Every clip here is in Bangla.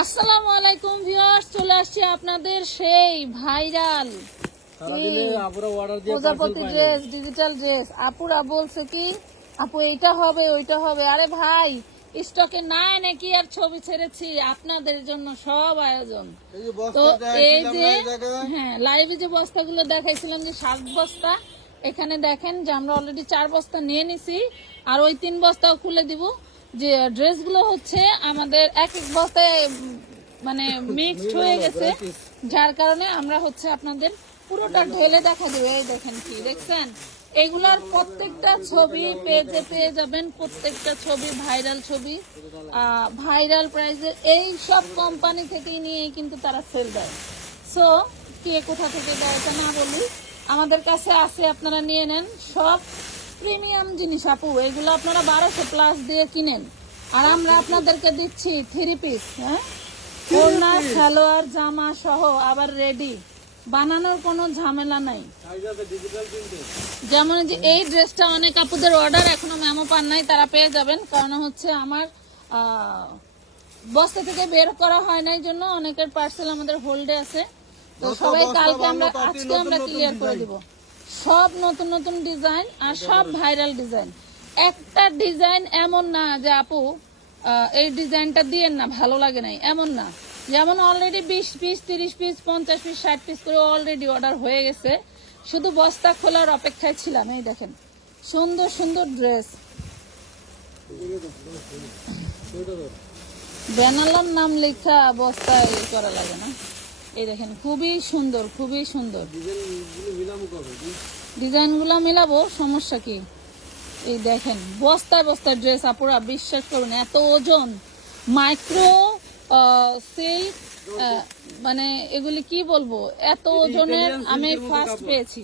আসসালামু আলাইকুম ভিউয়ার্স চলে আসছি আপনাদের সেই ভাইরাল প্রজাপতি ড্রেস ডিজিটাল ড্রেস আপুরা বলছে কি আপু এইটা হবে ওইটা হবে। আরে ভাই স্টকে নাই নাকি আর ছবি ছেড়েছি আপনাদের জন্য সব আয়োজন। তো বস্তা এই যে হ্যাঁ লাইভে যে বস্তাগুলো দেখাইছিলাম যে সাত বস্তা এখানে দেখেন যে আমরা অলরেডি চার বস্তা নিয়ে নিছি আর ওই তিন বস্তাও খুলে দিব। যে ড্রেসগুলো হচ্ছে আমাদের এক এক বস্তায় মানে মিক্সড হয়ে গেছে। যার কারণে আমরা হচ্ছে আপনাদের পুরোটা ঢেলে দেখা দেবো। এই দেখেন কি, দেখছেন? এগুলার প্রত্যেকটা ছবি পেজে পেয়ে যাবেন। প্রত্যেকটা ছবি ভাইরাল ছবি। ভাইরাল প্রাইজের এই সব কোম্পানি থেকেই নিয়েই কিন্তু তারা সেল দেয়। সো কে কোথা থেকে দেয় এটা না বলি। আমাদের কাছে আছে, আপনারা নিয়ে নেন। সব প্রিমিয়াম জিনিস আপু। এগুলো আপনারা বারোশো প্লাস দিয়ে কিনেন। আর আমরা আপনাদেরকে দিচ্ছি থ্রি পিস হ্যাঁ? ওড়না সালোয়ার জামা সহ আবার রেডি বানানোর কোনো ঝামেলা নাই। যেমন যে এই ড্রেসটা অনেক আপুদের অর্ডার এখনও মেমো পান নাই তারা পেয়ে যাবেন। কারণ হচ্ছে আমার বস্তা থেকে বের করা হয় নাই জন্য অনেকের পার্সেল আমাদের হোল্ডে আছে। তো সবাই কালকে আমরা আজকে আমরা ক্লিয়ার করে। দিব। সব নতুন নতুন ডিজাইন আর সব ভাইরাল ডিজাইন। একটা ডিজাইন এমন না যে আপু এই ডিজাইনটা দিয়েন না ভালো লাগে নাই। এমন না। যেমন অলরেডি বিশ পিস তিরিশ পিস পঞ্চাশ পিস ষাট পিস করে অলরেডি অর্ডার হয়ে গেছে। শুধু বস্তা খোলার অপেক্ষায় ছিলাম এই দেখেন। সুন্দর সুন্দর ড্রেস বেনালার নাম লেখা বস্তায় করা লাগে না। এই দেখেন খুবই সুন্দর খুবই সুন্দর। ডিজাইনগুলো মিলামু কবে? মিলাবো সমস্যা কি? এই দেখেন বস্তায় বস্তায় ড্রেস আপুরা বিশ্বাস করুন এত ওজন। মাইক্রো সেই মানে এগুলি কি বলব? এত ওজনের আমি ফার্স্ট পেয়েছি।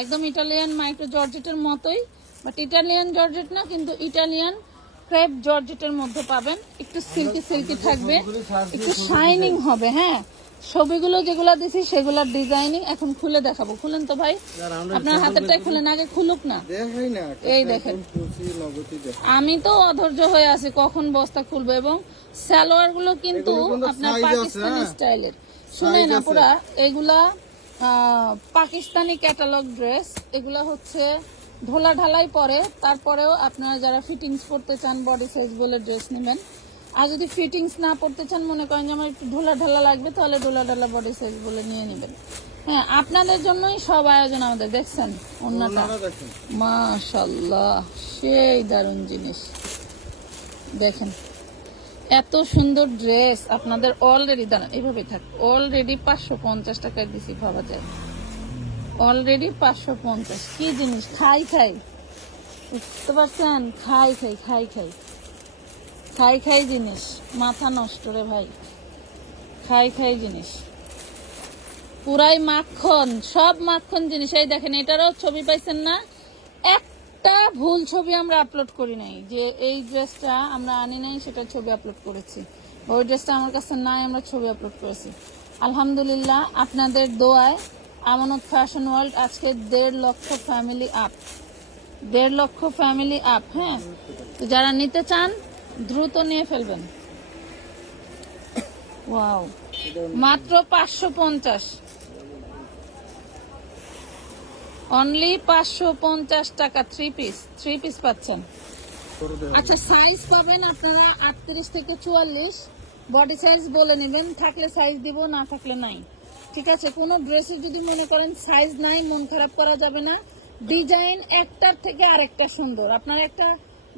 একদম ইটালিয়ান মাইক্রো জর্জেটের মতোই বাট ইটালিয়ান জর্জেট না কিন্তু ইটালিয়ান ক্রেপ জর্জেটের মধ্যে পাবেন। একটু সিল্কি সিল্কি থাকবে একটু শাইনিং হবে হ্যাঁ। ছবিগুলো যেগুলো দিছি সেগুলোর ডিজাইনিং এখন খুলে দেখাবো। খুলেন তো ভাই। আপনার হাতেরটাই খুলেন আগে খুলুক না। এই দেখেন। আমি তো অধৈর্য হয়ে আছি কখন বস্তা খুলবো এবং সালোয়ারগুলো কিন্তু আপনার পাকিস্তানি হ্যাঁ? স্টাইলের। শুনেন আছে। আপুরা এগুলা পাকিস্তানি ক্যাটালগ ড্রেস এগুলা হচ্ছে ঢোলা ঢালাই পরে। তারপরেও আপনারা যারা ফিটিংস করতে চান বডি সাইজ বলে ড্রেস নেবেন। আর যদি ফিটিংস না পড়তে চান মনে করেন যে আমার একটু ঢোলা ঢালা লাগবে তাহলে ঢোলা ঢালা বডি সাইজ বলে নিয়ে নেবেন। হ্যাঁ আপনাদের জন্যই সব আয়োজন আমাদের দেখছেন? অন্যটা মাশাল্লাহ সেই দারুণ জিনিস। দেখেন এত সুন্দর ড্রেস আপনাদের অলরেডি দাঁড়ান এইভাবে থাক অলরেডি পাঁচশো পঞ্চাশ টাকায় দিছি ভাবা যায়। অলরেডি পাঁচশো পঞ্চাশ কি জিনিস? খাই খাই। বুঝতে পারছেন? খাই খাই খাই খাই। খাই খাই জিনিস। মাথা নষ্ট রে ভাই। খাই খাই জিনিস। পুরাই মাখন, সব মাখন জিনিস। এই দেখেন, এটারও ছবি পাইছেন না? একটা ভুল ছবি আমরা আপলোড করি নাই। যে এই ড্রেসটা আমরা আনি নাই, সেটা ছবি আপলোড করেছি। ওই ড্রেসটা আমার কাছে নাই, আমরা ছবি আপলোড করেছি। আলহামদুলিল্লাহ, আপনাদের দোয়ায় আমানত ফ্যাশন ওয়ার্ল্ড আজকে দেড় লক্ষ ফ্যামিলি আপ দেড় লক্ষ ফ্যামিলি আপ হ্যাঁ? তো যারা নিতে চান দ্রুত নিয়ে ফেলবেন। মাত্র পাঁচশো পঞ্চাশ। অনলি পাঁচশো পঞ্চাশ টাকা থ্রি পিস থ্রি পিস পাচ্ছেন। আচ্ছা সাইজ পাবেন আপনারা আটত্রিশ থেকে চুয়াল্লিশ। বডি সাইজ বলে নেবেন, থাকলে সাইজ দিব, না থাকলে নাই। ঠিক আছে, কোনো ড্রেসে যদি মনে করেন সাইজ নাই, মন খারাপ করা যাবে না। ডিজাইন একটার থেকে আরেকটা সুন্দর। আপনার একটা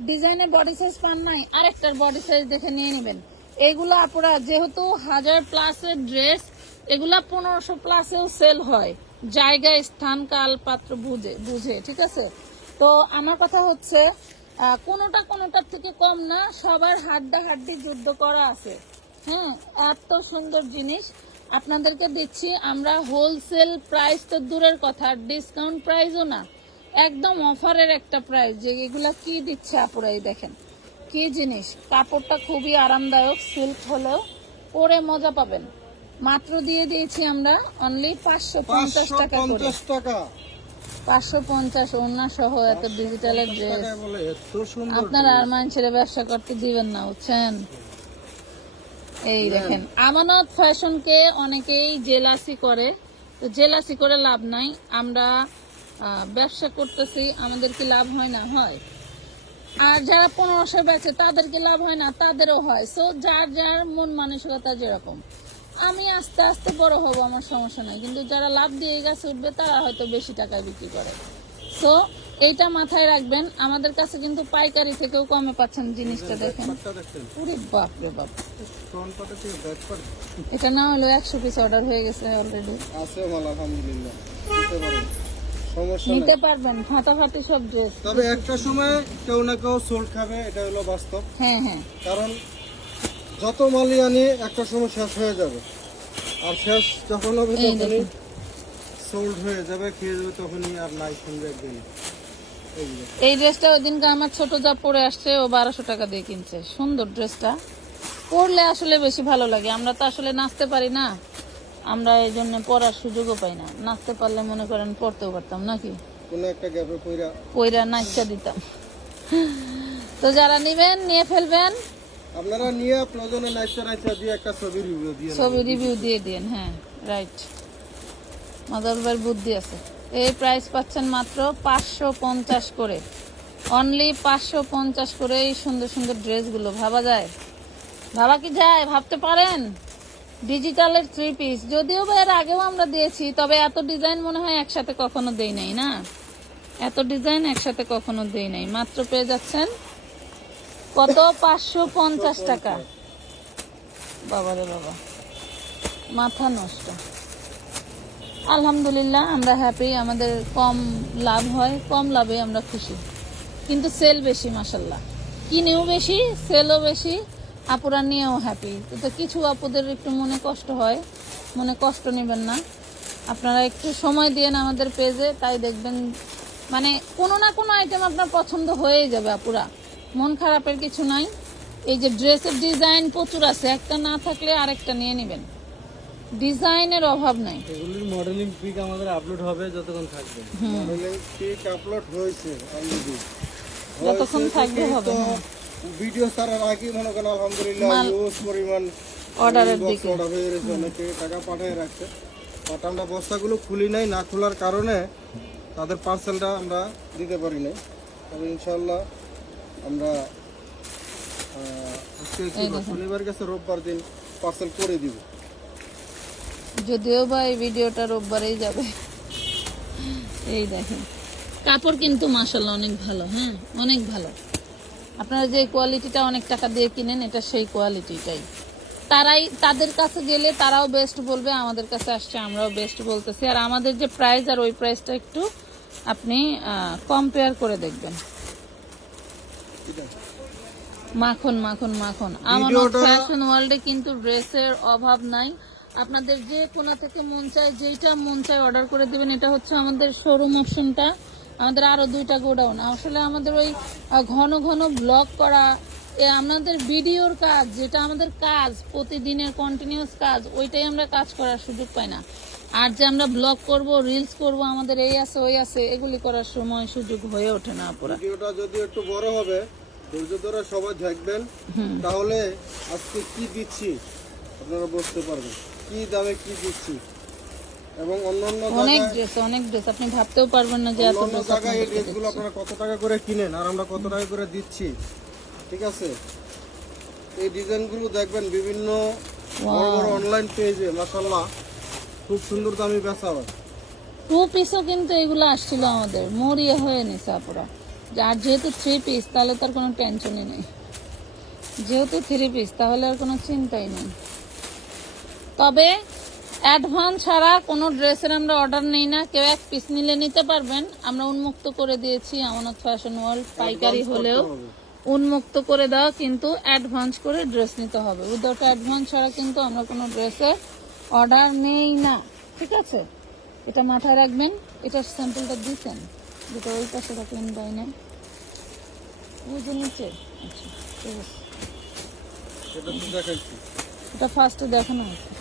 ডিজাইনের বডি সাইজ পান নাই, আরেকটার বডি সাইজ দেখে নিয়ে নেবেন। এগুলো আপনারা যেহেতু হাজার প্লাসের ড্রেস এগুলা পনেরোশো প্লাসেও সেল হয়। জায়গা, স্থান, কাল, পাত্র বুঝে বুঝে, ঠিক আছে? তো আমার কথা হচ্ছে কোনোটা কোনোটার থেকে কম না, সবার হাড্ডা হাড্ডি যুদ্ধ করা আছে। হ্যাঁ এত সুন্দর জিনিস। আপনাদেরকে দিচ্ছি, আমরা হোলসেল প্রাইস তো দূরের কথা ডিসকাউন্ট প্রাইসও না। একদম অফারের একটা প্রাইস যে এগুলা কি দিচ্ছে আপুরাই দেখেন। কি জিনিস? কাপড়টা খুবই আরামদায়ক সিল্ক হলেও পরে মজা পাবেন। মাত্র দিয়ে দিয়েছি আমরা অনলি পাঁচশো পঞ্চাশ টাকা টাকা। পাঁচশো পঞ্চাশ ওনা সহ এত ডিজিটালের ড্রেস আপনার আর মানুষের ব্যবসা করতে দিবেন না বুঝছেন? এই দেখেন আমানত ফ্যাশনকে অনেকেই জেলাসি করে। তো জেলাসি করে লাভ নাই। আমরা ব্যবসা করতেছি আমাদের কি লাভ হয় না হয়। আর যারা পনেরোশো বেচে তাদের কি লাভ হয় না তাদেরও হয়। সো যার যার মন মানসিকতা যেরকম। আমি আস্তে আস্তে বড় হব আমার সমস্যা নাই। কিন্তু যারা লাভ দিয়ে গাছে উঠবে তারা হয়তো বেশি টাকায় বিক্রি করে। সো এইটা মাথায় রাখবেন। আমাদের কাছে কিন্তু পাইকারি থেকেও কমে পাচ্ছেন জিনিসটা দেখেন। বাপ রে এটা না হলো একশো পিস অর্ডার হয়ে গেছে অলরেডি আছে আলহামদুলিল্লাহ। নিতে পারবেন ফাটাফাটি সব ড্রেস তবে একটা সময় কেউ না কেউ সোল্ড খাবে এটা হলো বাস্তব। হ্যাঁ হ্যাঁ। কারণ যত মালই আনি একটা সময় শেষ হয়ে যাবে। আর শেষ যখন হবে তখনই সোল্ড হয়ে যাবে খেয়ে যাবে তখনই আর নাই শুনবে একদিন। এই এই ড্রেসটা ওই দিনকে আমার ছোট যা পরে আসছে ও বারোশো টাকা দিয়ে কিনছে। সুন্দর ড্রেসটা পরলে আসলে বেশি ভালো লাগে আমরা তো আসলে নাচতে পারি না। আমরা এই জন্য পড়ার সুযোগও পাই না। নাচতে পারলে মনে করেন পড়তেও পারতাম নাকি? কোনো একটা গ্যাপে পইরা নাচা দিতাম। তো যারা নিবেন নিয়ে ফেলবেন। আপনারা নিয়ে প্রয়োজনে নাইচা নাইচা দিয়ে একটা ছবি রিভিউ দিয়ে ছবি রিভিউ দিয়ে দিন হ্যাঁ রাইট মাদরবার বুদ্ধি আছে। এই প্রাইস পাচ্ছেন মাত্র পাঁচশো পঞ্চাশ করে। অনলি পাঁচশো পঞ্চাশ করে এই সুন্দর সুন্দর ড্রেসগুলো ভাবা যায়? ভাবা কি যায়? ভাবতে পারেন? ডিজিটালের থ্রি পিস যদিও বা এর আগেও আমরা দিয়েছি, তবে এত ডিজাইন মনে হয় একসাথে কখনো দেই নাই না? এত ডিজাইন একসাথে কখনো দেই নাই। মাত্র পেয়ে যাচ্ছেন কত? পাঁচশো পঞ্চাশ টাকা। বাবা রে বাবা। মাথা নষ্ট। আলহামদুলিল্লাহ, আমরা হ্যাপি আমাদের কম লাভ হয়, কম লাভে আমরা খুশি। কিন্তু সেল বেশি মাসাল্লাহ কিনেও বেশি সেলও বেশি। আপুরা নিয়েও হ্যাপি তো কিছু আপুদের একটু মনে কষ্ট হয়। মনে কষ্ট নেবেন না। আপনারা একটু সময় দিয়েন আমাদের পেজে তাই দেখবেন মানে কোনো না কোনো আইটেম আপনার পছন্দ হয়েই যাবে আপুরা। মন খারাপের কিছু নাই। এই যে ড্রেসের ডিজাইন প্রচুর আছে। একটা না থাকলে আরেকটা নিয়ে নেবেন। ডিজাইনের অভাব নাই। এগুলির মডেলিং পিক আমাদের আপলোড হবে যতক্ষণ থাকবে। মডেলিং পিক আপলোড হয়েছে অলরেডি যতক্ষণ থাকবে হবে, হ্যাঁ। ভিডিও ছাড়ার আগে মনে করেন আলহামদুলিল্লাহ ইউজ পরিমাণ অর্ডারের দিকে। অর্ডার হয়ে গেছে অনেকে টাকা পাঠিয়ে রাখছে। বাট আমরা বস্তাগুলো খুলি নাই না খোলার কারণে তাদের পার্সেলটা আমরা দিতে পারি নাই। তবে ইনশাল্লাহ আমরা? শনিবার গেছে রোববার দিন পার্সেল করে দিব। যদিও বা এই ভিডিওটা রোববারেই যাবে। এই দেখেন। কাপড় কিন্তু মাসাল্লাহ অনেক ভালো হ্যাঁ? অনেক ভালো। আপনারা যে কোয়ালিটিটা অনেক টাকা দিয়ে কিনেন এটা সেই কোয়ালিটিটাই তারাই তাদের কাছে গেলে তারাও বেস্ট বলবে আমাদের কাছে আসছে আমরাও বেস্ট বলতেছি। আর আমাদের যে প্রাইস আর ওই প্রাইসটা একটু আপনি কম্পেয়ার করে দেখবেন। মাখন মাখন মাখন। আমার ফ্যাশন ওয়ার্ল্ডে কিন্তু ড্রেসের অভাব নাই। আপনাদের যে কোনা থেকে মন চায় যেইটা মন চায় অর্ডার করে দিবেন। এটা হচ্ছে আমাদের শোরুম অপশনটা আমাদের আরও দুইটা গোডাউন। আসলে আমাদের ওই ঘন ঘন ব্লগ করা এ আমাদের ভিডিওর কাজ যেটা আমাদের কাজ প্রতিদিনের কন্টিনিউয়াস কাজ ওইটাই আমরা কাজ করার সুযোগ পাই না। আর যে আমরা ব্লগ করব রিলস করব আমাদের এই আছে ওই আছে এগুলি করার সময় সুযোগ হয়ে ওঠে না পুরা। ভিডিওটা যদি একটু বড় হবে ধৈর্য ধরে সবাই দেখবেন তাহলে আজকে কি দিচ্ছি আপনারা বুঝতে পারবেন। কি দামে কি দিচ্ছি? এবং অন্যান্য অনেক ড্রেস অনেক ড্রেস আপনি ভাবতেও পারবেন না যে এত ড্রেস এই ড্রেসগুলো আপনারা কত টাকা করে কিনেন আর আমরা কত টাকা করে দিচ্ছি? ঠিক আছে? এই ডিজাইনগুলো দেখবেন বিভিন্ন বড় বড় অনলাইন পেজে মাসাল্লাহ খুব সুন্দর দামি বেচা হয়। টু পিসও কিন্তু এগুলো আসছিল আমাদের। মরিয়া হয়ে নিছে আপুরা। আর যেহেতু থ্রি পিস তাহলে তার কোনো টেনশনই নেই। যেহেতু থ্রি পিস তাহলে আর কোনো চিন্তাই নেই। তবে অ্যাডভান্স ছাড়া কোনো ড্রেসের আমরা অর্ডার নেই না। কেউ এক পিস নিলে নিতে পারবেন। আমরা উন্মুক্ত করে দিয়েছি আমানত ফ্যাশন ওয়ার্ল্ড পাইকারি হলেও। উন্মুক্ত করে দেওয়া কিন্তু অ্যাডভান্স করে ড্রেস নিতে হবে। উইদাউট অ্যাডভান্স ছাড়া কিন্তু আমরা কোনো ড্রেসের অর্ডার নেই না। ঠিক আছে? এটা মাথায় রাখবেন। এটার স্যাম্পলটা দিতেন। যেটা ওই পাশে রাখলেন বাইনে ওই যে নিচে। আচ্ছা ঠিক আছে। এটা ফার্স্টে দেখানো হয়েছে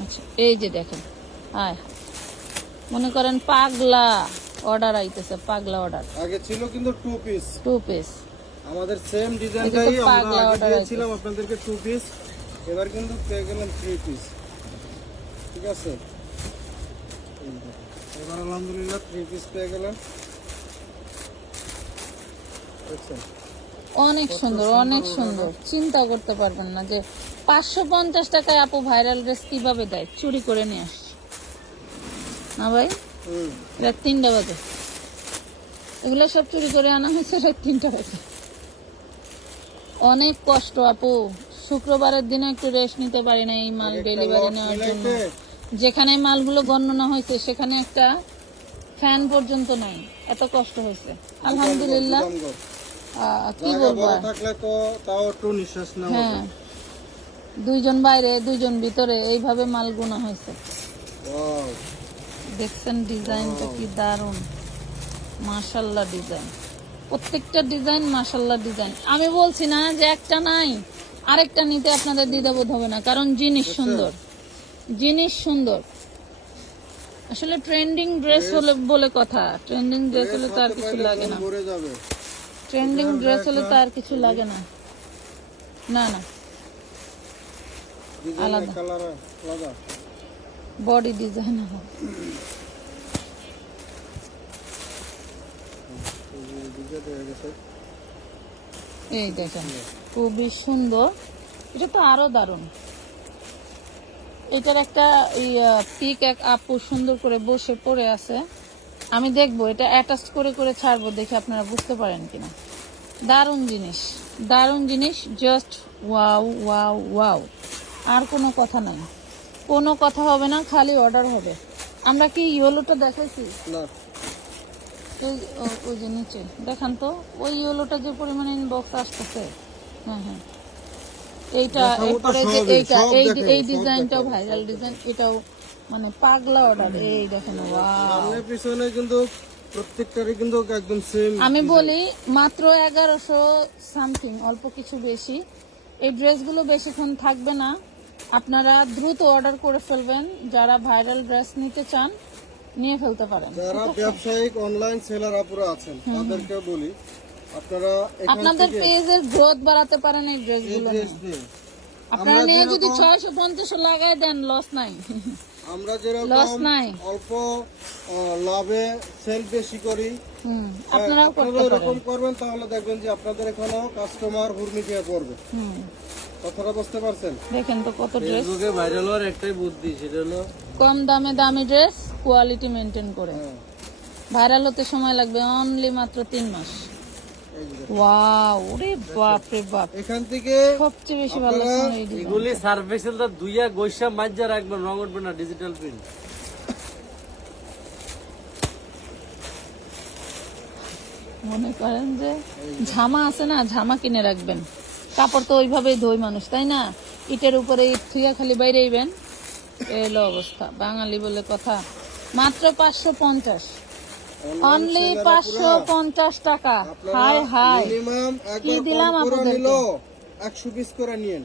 আচ্ছা এই যে দেখেন আয়। মনে করেন পাগলা অর্ডার আইতেছে পাগলা অর্ডার আগে ছিল কিন্তু টু পিস টু পিস আমাদের সেম ডিজাইনটাই আমরা আগে দিয়েছিলাম আপনাদেরকে টু পিস এবার কিন্তু পেয়ে গেলাম থ্রি পিস ঠিক আছে? এবার আলহামদুলিল্লাহ থ্রি পিস পেয়ে গেলাম। অনেক সুন্দর অনেক সুন্দর চিন্তা করতে পারবেন না যে পাঁচশো পঞ্চাশ টাকায় আপু ভাইরাল ড্রেস কীভাবে দেয়? চুরি করে নিয়ে আসছে না ভাই? রাত তিনটা বাজে। এগুলো সব চুরি করে আনা হয়েছে রাত তিনটা বাজে। অনেক কষ্ট আপু। শুক্রবারের দিনে একটু রেস্ট নিতে পারি না এই মাল ডেলিভারি নেওয়ার জন্য। যেখানে মালগুলো গণনা হয়েছে সেখানে একটা ফ্যান পর্যন্ত নাই। এত কষ্ট হয়েছে। আলহামদুলিল্লাহ। কি বলব থাকলে তো তাও একটু নিঃশ্বাস নেওয়া হ্যাঁ। দুইজন বাইরে দুইজন ভিতরে এইভাবে মাল গোনা হয়েছে। দেখছেন ডিজাইনটা কি দারুণ। মাশাল্লাহ ডিজাইন। প্রত্যেকটা ডিজাইন মাশাল্লাহ ডিজাইন। আমি বলছি না যে একটা নাই আরেকটা নিতে আপনাদের দ্বিধাবোধ হবে না কারণ জিনিস সুন্দর। জিনিস সুন্দর। আসলে ট্রেন্ডিং ড্রেস হলে বলে কথা ট্রেন্ডিং ড্রেস হলে তো আর কিছু লাগে না। ট্রেন্ডিং ড্রেস হলে তো আর কিছু লাগে না। না না। আলাদা। বডি ডিজাইন ডিজাইন এই দেখেন খুবই সুন্দর। এটা তো আরও দারুণ। এটার একটা পিক এক আপু সুন্দর করে বসে পড়ে আছে। আমি দেখব এটা অ্যাটাচ করে করে ছাড়বো দেখে আপনারা বুঝতে পারেন কিনা। দারুণ জিনিস দারুণ জিনিস জাস্ট ওয়াও ওয়াও ওয়াও আর কোনো কথা নাই। কোনো কথা হবে না খালি অর্ডার হবে। আমরা কি ইয়েলোটা দেখাইছি? ওই ওই যে নিচে। দেখান তো ওই ইয়েলোটা যে পরিমাণে ইনবক্স আসতেছে। হ্যাঁ হ্যাঁ। এইটা এরপরে যে এইটা এই এই ডিজাইনটাও ভাইরাল ডিজাইন এটাও মানে পাগলা অর্ডার এই দেখেন সামনে পিছনে কিন্তু প্রত্যেকটারই কিন্তু একদম সেম আমি বলি মাত্র এগারোশো সামথিং অল্প কিছু বেশি। এই ড্রেসগুলো বেশিক্ষণ থাকবে না। আপনারা দ্রুত অর্ডার করে ফেলবেন যারা ভাইরাল ড্রেস নিতে চান নিয়ে ফেলতে পারেন। যারা ব্যবসায়িক অনলাইন সেলার আপুরা আছেন তাদেরকে বলি আপনারা আপনাদের পেজের গ্রোথ বাড়াতে পারেন এই ড্রেসগুলো আপনারা নিয়ে যদি যেরকম- ছয়শো পঞ্চাশো লাগাই দেন লস নাই। আমরা Loss লস নাই। অল্প লাভে সেল বেশি করি আপনারা পারেন এরকম করবেন তাহলে দেখবেন যে আপনাদের এখানেও কাস্টমার হুরমি খেয়ে পড়বে কথাটা বুঝতে পারছেন? দেখেন তো কত ড্রেস ফেসবুকে ভাইরাল হওয়ার একটাই বুদ্ধি সেটা হলো কম দামে দামি ড্রেস কোয়ালিটি মেনটেন করে। হ্যাঁ। ভাইরাল হতে সময় লাগবে অনলি মাত্র তিন মাস। এই যে দেখুন। ওয়াও ওরে বাপ রে বাপ। এখান থেকে সবচেয়ে বেশি ভালো আপনারা লাগছে এই ডিজাইন এগুলি সার্ভেসেলটা দুইয়া গৈসা মাজ্জা রাখবেন রং উঠবে না ডিজিটাল প্রিন্ট মনে করেন যে ঝামা আছে না ঝামা কিনে রাখবেন। কাপড় তো ওইভাবেই ধোয় মানুষ তাই না? ইটের উপরে ইট থুইয়া খালি বাইরেইবেন এলো অবস্থা বাঙালি বলে কথা। মাত্র পাঁচশো পঞ্চাশ। অনলি পাঁচশো পঞ্চাশ টাকা। Hi hi. কি দিলাম? একশো পিস করে নিয়েন।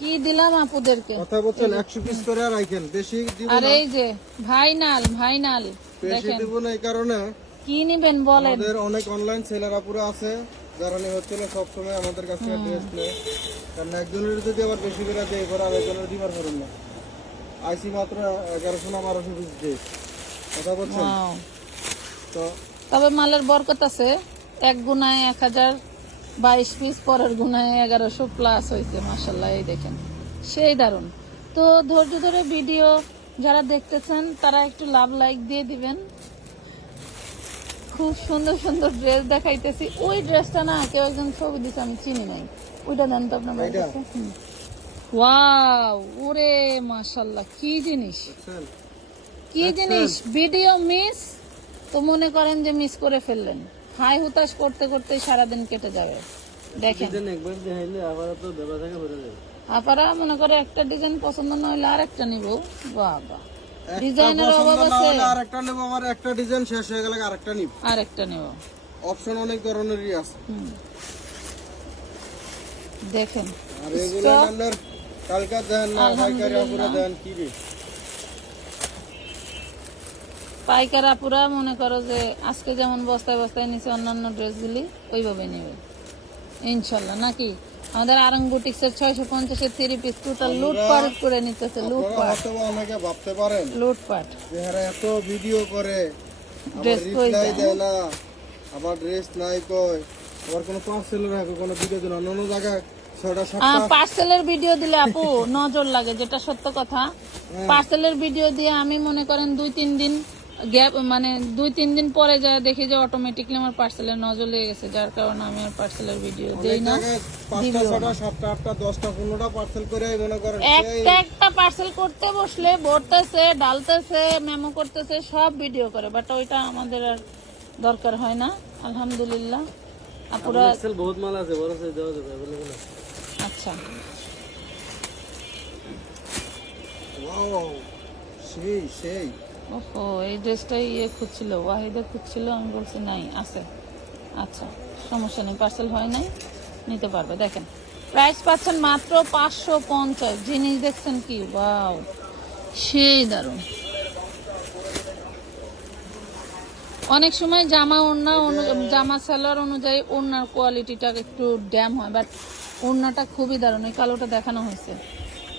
কি দিলাম আপুদেরকে কথা বলছেন একশো পিস করে রাখেন। বেশি দিব আর না এই যে ভাইনাল ভাইনাল বেশি দেখেন। দিব না এই কারণে। কি নিবেন বলেন? আমাদের অনেক অনলাইন সেলার আপুরা আছে। যারা নিয়ে হচ্ছে না সবসময় আমাদের কাছ থেকে ড্রেস নেয়। কারণ একজনের যদি আবার বেশি করে দেয় এবার আরেকজনের দিবার পারেন না। আইসি মাত্র এগারোশো না বারোশো পিস ড্রেস কথা বলছেন? তো তবে মালের বরকত আছে। এক গুণায় এক হাজার বাইশ পিস পরের গুণায় এগারোশো প্লাস হয়েছে মাসাল্লাহ এই দেখেন। সেই দারুণ। তো ধৈর্য ধরে ভিডিও যারা দেখতেছেন তারা একটু লাভ লাইক দিয়ে দিবেন। খুব সুন্দর সুন্দর ড্রেস দেখাইতেছি। ওই ড্রেসটা না কেউ একজন ছবি দিছে আমি চিনি নাই। ওইটা দেন তো আপনার? কাছে? ওয়াও ওরে মাশাল্লাহ কি জিনিস। কি জিনিস? ভিডিও মিস তো মনে করেন যে মিস করে ফেললেন। হাই হুতাশ করতে করতে সারাদিন কেটে যাবে। দেখেন। ডিজাইন একবার দেখাইলে আবার তো দেবা থেকে ভরে যাবে। আপনারা মনে করে একটা ডিজাইন পছন্দ না হলে আর একটা নিব। বাবা। ডিজাইনের অভাব আছে? আরেকটা নেব আমার একটা ডিজাইন শেষ হয়ে গেলে আরেকটা নিব। আর একটা নেব। অপশন অনেক ধরনেরই আছে। দেখেন আর এগুলো আপনার কালকা দেন না পাইকারি আপুরা দেন কি রে? পাইকারা পুরা মনে করো যে আজকে যেমন বস্তায় বস্তায় নিচে অন্যান্য ড্রেসগুলি ওইভাবে নেবে। ইনশাল্লাহ নাকি? আমাদের আরং বুটিক্সের ছয়শো পঞ্চাশের থ্রি পিস টোটাল লুটপাট করে নিতেছে লুটপাট অনেকে ভাবতে পারেন লুটপাট এরা এত ভিডিও করে Dress কই দেয় না আবার ড্রেস নাই কয় আবার কোনো পার্সেল রাখে কোনো ভিডিও দিন অন্য জায়গায় পার্সেলের ভিডিও দিলে আপু নজর লাগে যেটা সত্য কথা। হ্যাঁ। পার্সেলের ভিডিও দিয়ে আমি মনে করেন দুই তিন দিন গ্যাপ মানে দুই তিন দিন পরে যায় দেখি যে অটোমেটিকলি আমার পার্সেলের নজর লেগে গেছে যার কারণে আমি আর পার্সেলের ভিডিও দিই না পাঁচটা ছটা সাতটা আটটা দশটা পনেরোটা পার্সেল করে মনে করেন একটা একটা পার্সেল করতে বসলে ভরতেছে ডালতেছে মেমো করতেছে সব ভিডিও করে বাট ওইটা আমাদের আর দরকার হয় না আলহামদুলিল্লাহ। আপুরা বহুত মাল আছে বড় সাইজ দেওয়া যাবে আছে। আচ্ছা। Wow, সেই সেই। ওহো, এই ড্রেসটাই ইয়ে খুঁজছিল, ওয়াহিদা খুঁজছিল, আমি বলছি, নাই, আছে। আচ্ছা সমস্যা নেই পার্সেল হয় নাই, নিতে পারবে। দেখেন প্রাইস পাচ্ছেন মাত্র পাঁচশো পঞ্চাশ। জিনিস দেখছেন কি? বাউ সেই দারুণ। অনেক সময় জামা ওড়না জামা সালোয়ার অনুযায়ী ওড়নার কোয়ালিটিটা একটু ড্যাম হয় বাট ওড়নাটা খুবই দারুণ। এই কালোটা দেখানো হয়েছে।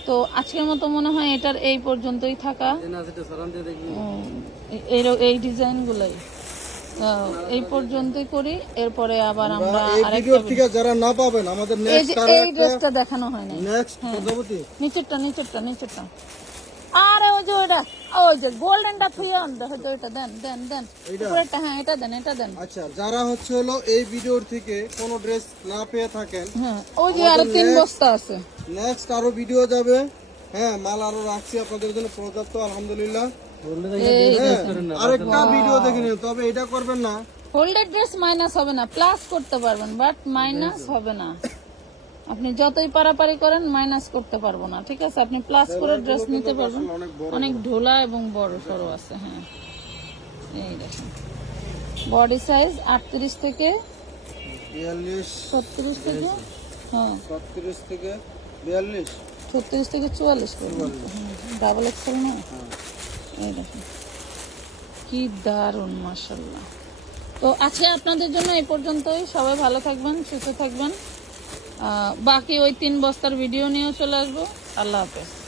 তো আজকের মতো মনে হয় এটার এই পর্যন্তই থাকা। এই না এই- ডিজাইনগুলোই। ডিজাইন গুলাই এই পর্যন্তই করি এরপরে আবার আমরা আরেকটা থেকে যারা না পাবেন আমাদের নেক্সট এই ড্রেসটা দেখানো হয়। নাই নেক্সট নিচেরটা নিচেরটা নিচেরটা। আরে ওই যে ওইটা ওই যে গোল্ডেনটা থুয়ে আনতে হয়তো ওইটা দেন দেন দেন? উপরেরটা হ্যাঁ এটা দেন এটা দেন আচ্ছা যারা হচ্ছে হলো এই ভিডিওর থেকে কোনো ড্রেস না পেয়ে থাকেন হ্যাঁ ওই যে আরও তিন বস্তা আছে। নেক্সট আরও ভিডিও যাবে। হ্যাঁ মাল আরও রাখছি আপনাদের জন্য পর্যাপ্ত আলহামদুলিল্লাহ। দেখে আরেকটা ভিডিও দেখে নিন তবে এটা করবেন না। হোল্ডেড ড্রেস মাইনাস হবে না প্লাস করতে পারবেন বাট মাইনাস হবে না। আপনি যতই পারাপারি করেন মাইনাস করতে পারব না ঠিক আছে? আপনি প্লাস করে ড্রেস নিতে পারবেন। অনেক ঢোলা এবং বড় সড়ো আছে হ্যাঁ। এই দেখেন। বডি সাইজ আটত্রিশ থেকে ছত্রিশ থেকে হ্যাঁ। ছত্রিশ থেকে বিয়াল্লিশ। ছত্রিশ থেকে চুয়াল্লিশ পর্যন্ত। ডাবল এক্সেল না? এই দেখেন। কি দারুণ মাসাল্লাহ তো আজকে আপনাদের জন্য এই পর্যন্তই। সবাই ভালো থাকবেন সুস্থ থাকবেন। বাকি ওই তিন বস্তার ভিডিও নিয়েও চলে আসব। আল্লাহ হাফেজ।